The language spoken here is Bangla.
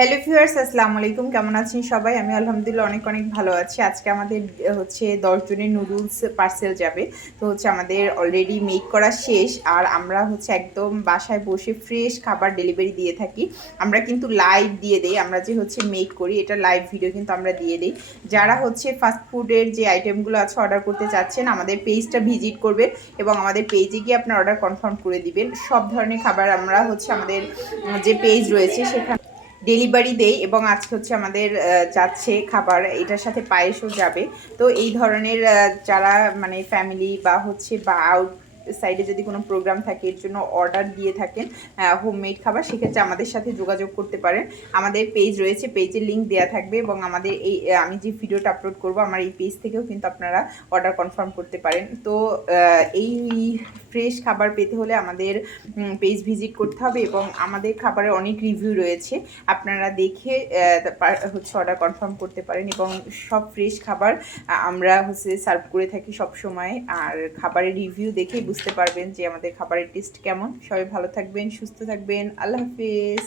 হ্যালো ভিউয়ার্স, আসসালামু আলাইকুম। কেমন আছেন সবাই? আমি আলহামদুলিল্লাহ অনেক, অনেক ভালো আছি। আজকে আমাদের হচ্ছে ১০ জনের নুডলস পার্সেল যাবে। তো হচ্ছে আমাদের অলরেডি মেক করা শেষ। আর আমরা হচ্ছে একদম বাসায় বসে ফ্রেশ খাবার ডেলিভারি দিয়ে থাকি। আমরা কিন্তু লাইভ দিয়ে দেই। আমরা যে হচ্ছে মেক করি এটা লাইভ ভিডিও কিন্তু আমরা দিয়ে দেই। যারা হচ্ছে ফাস্ট ফুডের যে আইটেমগুলো আছে অর্ডার করতে চাচ্ছেন, আমাদের পেজটা ভিজিট করবেন এবং আমাদের পেজে গিয়ে আপনার অর্ডার কনফার্ম করে দিবেন। সব ধরনের খাবার আমরা হচ্ছে আমাদের যে পেজ রয়েছে সেখানে ডেলিভারি দেই এবং আজকে হচ্ছে আমাদের যাচ্ছে খাবার, এটার সাথে পায়েসও যাবে। তো এই ধরনের যারা মানে ফ্যামিলি বা হচ্ছে বা আউট সাইডে যদি কোনো প্রোগ্রাম থাকে এর জন্য অর্ডার দিয়ে থাকেন হোমমেড খাবার, সেক্ষেত্রে আমাদের সাথে যোগাযোগ করতে পারেন। আমাদের পেজ রয়েছে, পেজের লিঙ্ক দেওয়া থাকবে এবং আমাদের এই আমি যে ভিডিওটা আপলোড করব আমার এই পেজ থেকেও কিন্তু আপনারা অর্ডার কনফার্ম করতে পারেন। তো এই ফ্রেশ খাবার পেতে হলে আমাদের পেজ ভিজিট করতে হবে এবং আমাদের খাবারের অনেক রিভিউ রয়েছে, আপনারা দেখে হচ্ছে অর্ডার কনফার্ম করতে পারেন। এবং সব ফ্রেশ খাবার আমরা হচ্ছে সার্ভ করে থাকি সব সময়। আর খাবারের রিভিউ দেখেই বুঝতে পারবেন যে আমাদের খাবারের টেস্ট কেমন। সবাই ভালো থাকবেন, সুস্থ থাকবেন। আল্লাহ হাফেজ।